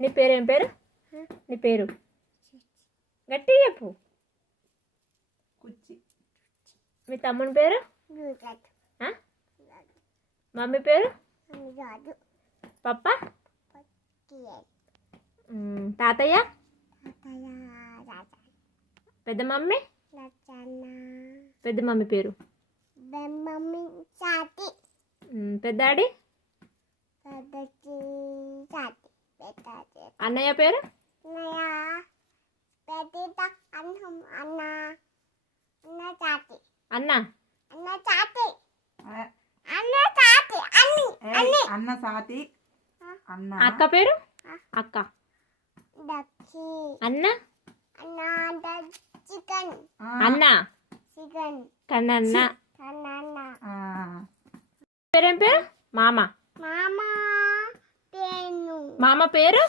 నీ పేరు ఏం పేరు? నీ పేరు గట్టి చెప్పు. మీ తమ్ముని పేరు? మమ్మీ పేరు? పప్ప? తాతయ్య? పెద్ద మమ్మీ? పెద్ద మమ్మీ పేరు? పెద్దాడి? అన్నయ్య పేరు? అన్న అన్న సాతి అన్న. అక్క పేరు? అక్క. అన్న? అన్న కన్నన్న. పేరేం పేరు? మామ. మామ పేరు?